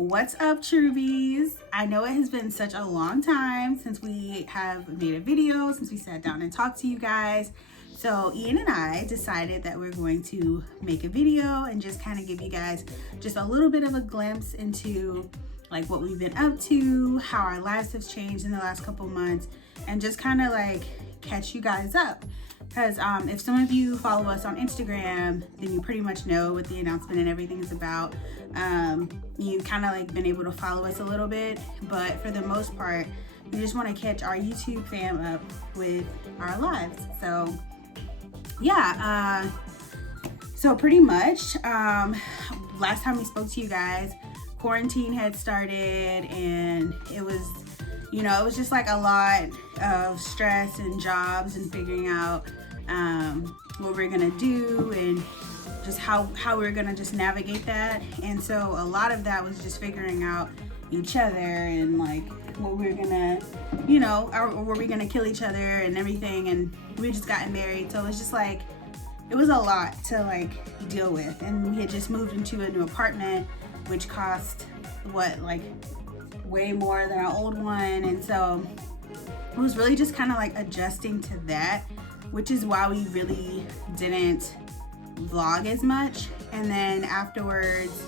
What's up, Trubies? I know it has been such a long time since we have made a video, since we sat down and talked to you guys. So Ian and I decided that we're going to make a video and just kind of give you guys just a little bit of a glimpse into like what we've been up to, how our lives have changed in the last couple months, and just kind of like catch you guys up. Because if some of you follow us on Instagram, then you pretty much know what the announcement and everything is about. You've kind of like been able to follow us a little bit, but for the most part, we just want to catch our YouTube fam up with our lives. So yeah, so pretty much last time we spoke to you guys, quarantine had started, and it was, you know, it was just like a lot of stress and jobs and figuring out what we're gonna do and just how we're gonna just navigate that. And so a lot of that was just figuring out each other and like what we're gonna, you know, or were we gonna kill each other and everything. And we just gotten married, so it was just like, it was a lot to like deal with. And we had just moved into a new apartment, which cost what, like way more than our old one. And so it was really just kind of like adjusting to that, which is why we really didn't vlog as much. And then afterwards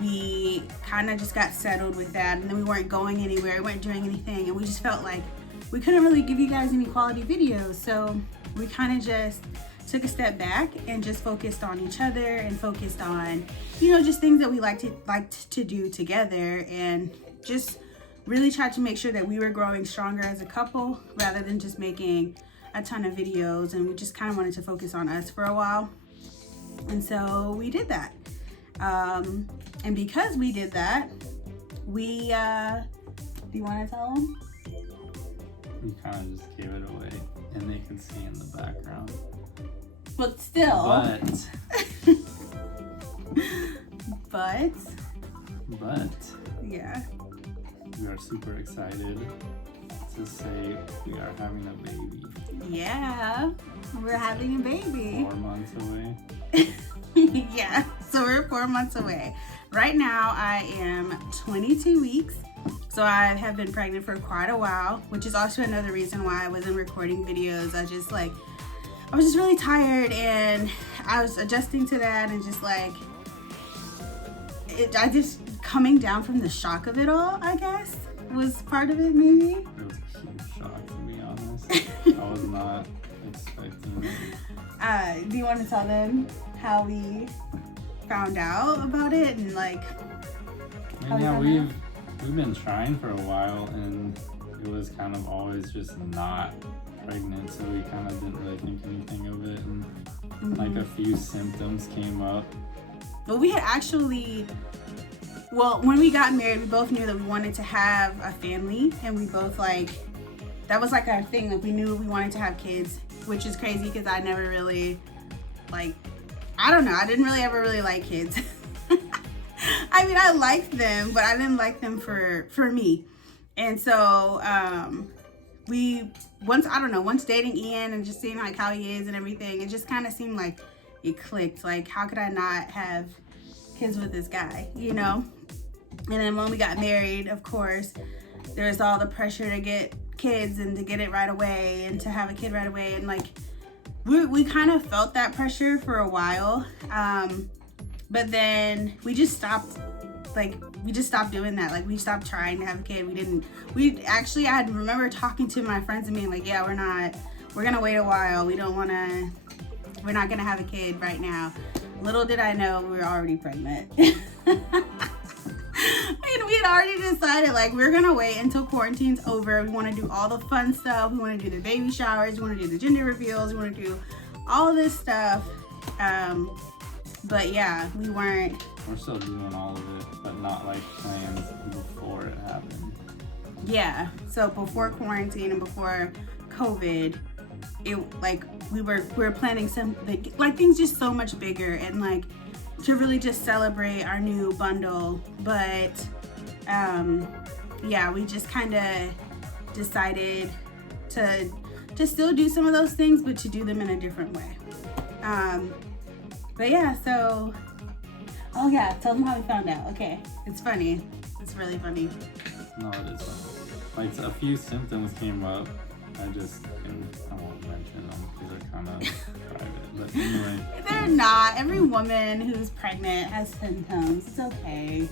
we kind of just got settled with that, and then we weren't going anywhere, we weren't doing anything, and we just felt like we couldn't really give you guys any quality videos. So we kind of just took a step back and just focused on each other and focused on, you know, just things that we liked to do together, and just really tried to make sure that we were growing stronger as a couple rather than just making a ton of videos. And we just kind of wanted to focus on us for a while, and so we did that. And because we did that, we do you want to tell them? We kind of just gave it away, and they can see in the background. But still. But yeah, we are super excited to say we are having a baby. Yeah, we're having a baby. 4 months away. Yeah, so we're 4 months away. Right now I am 22 weeks. So I have been pregnant for quite a while, which is also another reason why I wasn't recording videos. I was just really tired, and I was adjusting to that, and just like, I just coming down from the shock of it all, I guess, was part of it maybe. It was a huge shock, to be honest. I was not expecting it. Do you want to tell them how we found out about it and like how And yeah, we found out? we've been trying for a while, and it was kind of always just not pregnant, so we kind of didn't really think anything of it. And like a few symptoms came up. But we had actually, well, when we got married, we both knew that we wanted to have a family, and we both like, that was like our thing. Like we knew we wanted to have kids, which is crazy because I never really like, I don't know, I didn't really ever really like kids. I mean, I liked them, but I didn't like them for me. And so once dating Ian and just seeing like how he is and everything, it just kind of seemed like it clicked. Like, how could I not have kids with this guy, you know? And then when we got married, of course, there's all the pressure to get kids and to get it right away and to have a kid right away. And like, we kind of felt that pressure for a while. But then we just stopped doing that. Like, we stopped trying to have a kid. I remember talking to my friends and being like, yeah, we're gonna wait a while. We're not gonna have a kid right now. Little did I know we were already pregnant. And we had already decided, like, we're gonna wait until quarantine's over. We wanna do all the fun stuff. We wanna do the baby showers. We wanna do the gender reveals. We wanna do all this stuff. But yeah, We're still doing all of it, but not like plans before it happened. Yeah, so before quarantine and before COVID, it like we were planning some like things just so much bigger, and like to really just celebrate our new bundle. But yeah, we just kind of decided to still do some of those things, but to do them in a different way. But yeah, so Oh yeah, tell them how we found out. Okay, it's funny. It's really funny. No, it is funny. Like a few symptoms came up. I won't mention them because they're kind of private. But anyway. They're not. Every woman who's pregnant has symptoms. It's okay.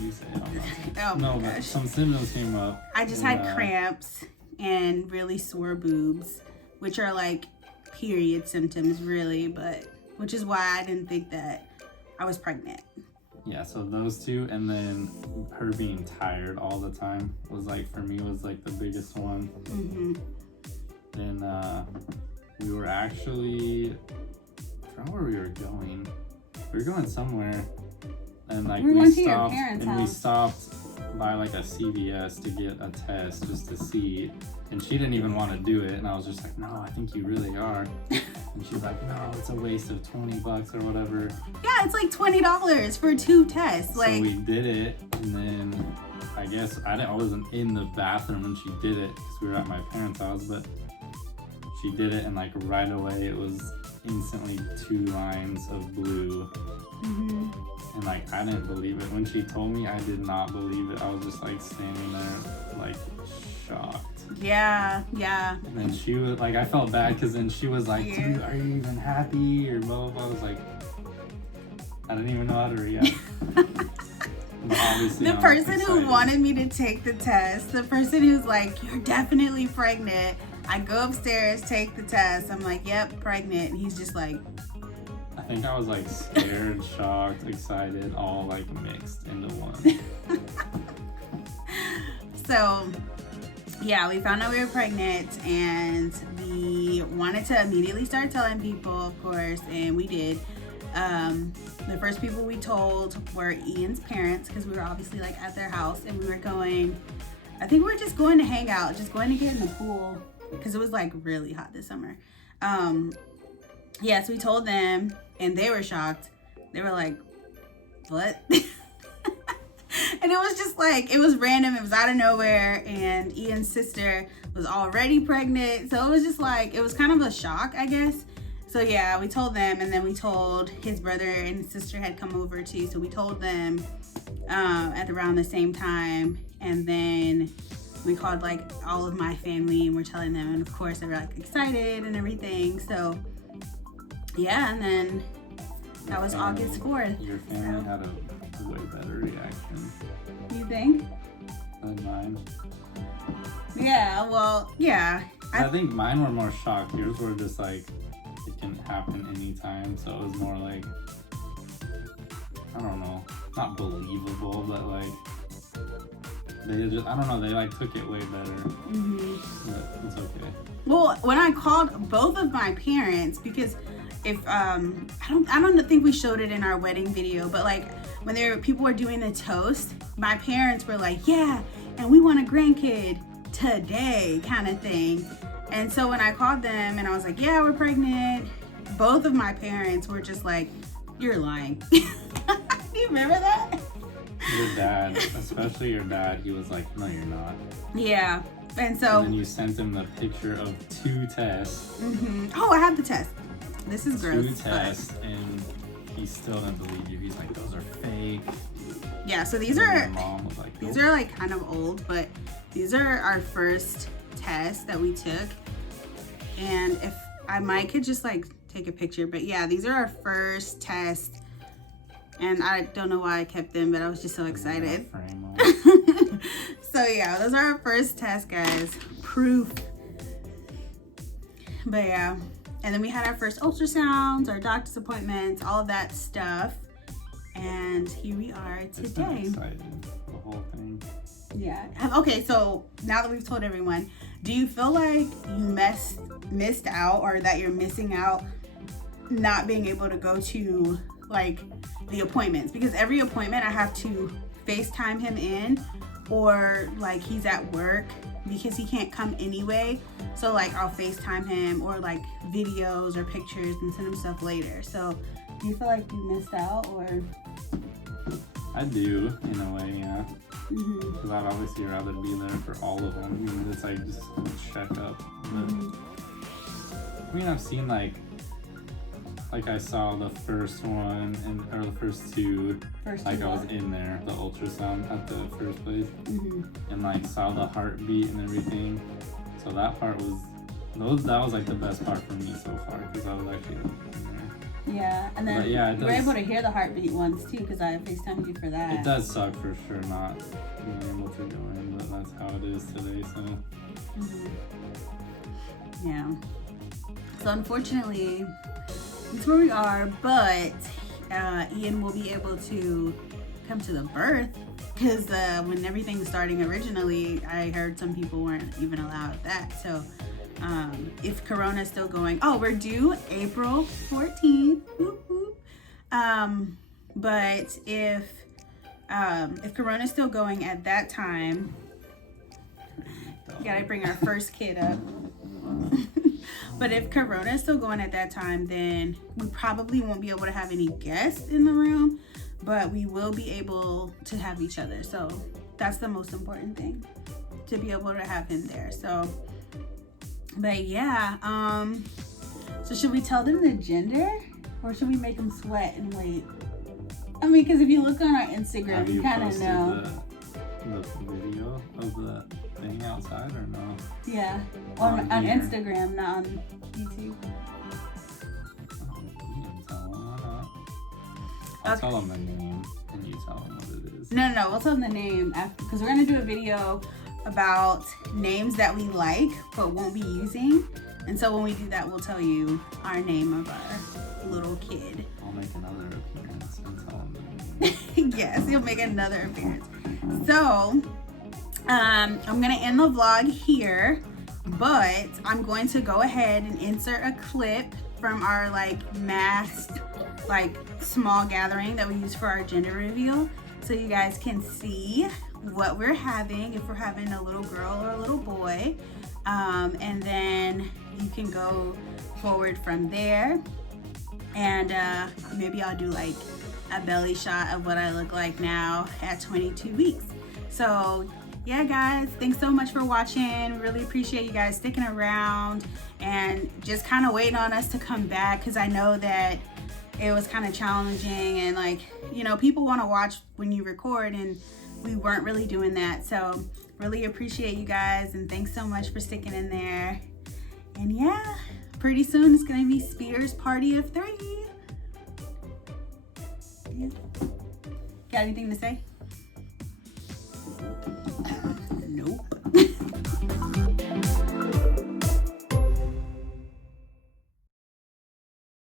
You say it, I'm not saying. Oh No, my but gosh. some symptoms came up. I just and, had cramps and really sore boobs, which are like period symptoms, really, but which is why I didn't think that I was pregnant. Yeah, so those two, and then her being tired all the time was like, for me, was like the biggest one. Mm-hmm. Then we were actually, I forgot where we were going. We were going somewhere, and like We went to your parents' we house. stopped by like a CVS to get a test just to see, and she didn't even want to do it, and I was just like, no, I think you really are. And she's like, no, it's a waste of $20 or whatever. Yeah, it's like $20 for 2 tests. So Like, we did it, and then I guess I wasn't in the bathroom when she did it because we were at my parents' house, but she did it, and like right away it was instantly 2 lines of blue. mm-hmm. And like I didn't believe it. When she told me, I did not believe it. I was just like standing there like shocked. Yeah. And then she was like, I felt bad because then she was like, Yeah. "Dude, are you even happy?" or blah blah blah. I was like, I didn't even know how to react. But obviously, The I'm person who excited. wanted me to take the test, the person who's like, you're definitely pregnant. I go upstairs, take the test. I'm like, yep, pregnant. And he's just like, I think I was like scared, shocked, excited, all like mixed into one. so yeah, we found out we were pregnant and we wanted to immediately start telling people, of course, and we did. The first people we told were Ian's parents because we were obviously like at their house and we were going, I think we were just going to hang out, just going to get in the pool because it was like really hot this summer. Yeah, so we told them and they were shocked. They were like, what? And it was just like, it was random. It was out of nowhere. And Ian's sister was already pregnant. So it was just like, it was kind of a shock, I guess. So yeah, we told them. And then we told his brother and his sister had come over too. So we told them at around the same time. And then we called like all of my family and we're telling them. And of course, they were like excited and everything. So yeah, and then that was August 4th. Your family had a way better reaction You think? than mine. Yeah, well, yeah. I think mine were more shocked. Yours were just like, it can happen anytime. So it was more like, I don't know, not believable, but like, they just, I don't know, they like took it way better. Mm-hmm. But it's okay. Well, when I called both of my parents, because if I don't think we showed it in our wedding video, but like when people were doing the toast, my parents were like, yeah, and we want a grandkid today, kind of thing. And so when I called them and I was like, yeah, we're pregnant, both of my parents were just like, you're lying. Do you remember that? Your dad, especially your dad, he was like, no, you're not. Yeah. And so And then you sent him the picture of 2 tests. mhm. Oh, I have the test. This is gross. 2 but- tests, and he still didn't believe you. He's like, those are fake. Yeah, so these And then are your mom was like, these nope. are like kind of old, but these are our first tests that we took. And if I might could just like take a picture, but yeah, these are our first tests. And I don't know why I kept them, but I was just so excited. Frame them. So yeah, those are our first tests, guys. Proof. But yeah, and then we had our first ultrasounds, our doctor's appointments, all of that stuff. And here we are It's been today. exciting, the whole thing. Yeah. Okay, so now that we've told everyone, do you feel like you missed out or that you're missing out not being able to go to like the appointments? Because every appointment I have to FaceTime him in, or like he's at work because he can't come anyway. So like I'll FaceTime him or like videos or pictures and send him stuff later. So do you feel like you missed out or? I do, in a way, yeah. Mm-hmm. Because I'd obviously rather be there for all of them. I mean, it's like just a check up. But, I mean, I've seen like like I saw the first one or the first two. Like I was what? in there, the ultrasound at the first place, Mm-hmm. and like saw the heartbeat and everything. So that part was, that was like the best part for me so far because I was actually in there. Yeah, and then But yeah, you were able to hear the heartbeat ones too because I FaceTimed you for that. It does suck for sure not being able to go in, but that's how it is today. So Yeah. So unfortunately, that's where we are. But Ian will be able to come to the birth because when everything was starting originally, I heard some people weren't even allowed that. So if Corona is still going, we're due April 14th. Whoop, whoop. But if Corona is still going at that time, we gotta bring our first kid up. But if Corona is still going at that time, then we probably won't be able to have any guests in the room, but we will be able to have each other. So that's the most important thing, to be able to have him there. So, but yeah, so should we tell them the gender or should we make them sweat and wait? I mean, because if you look on our Instagram, you kind of know. The video of the thing outside or no? Yeah, on Instagram, not on YouTube. Oh, you can tell them, why not? I'll tell them the name and you tell them what it is. No, we'll tell them the name after, because we're gonna do a video about names that we like but won't be using. And so when we do that, we'll tell you our name of our little kid. I'll make another appearance and tell them the name. Yes, he'll make another appearance. So, I'm gonna end the vlog here, but I'm going to go ahead and insert a clip from our masked small gathering that we use for our gender reveal, so you guys can see what we're having, if we're having a little girl or a little boy, and then you can go forward from there, and maybe I'll do a belly shot of what I look like now at 22 weeks. So yeah, guys, thanks so much for watching. Really appreciate you guys sticking around and just kind of waiting on us to come back, because I know that it was kind of challenging, and people want to watch when you record, and we weren't really doing that. So really appreciate you guys, and thanks so much for sticking in there. And yeah, pretty soon it's gonna be Spears Party of 3. Yeah. Got anything to say?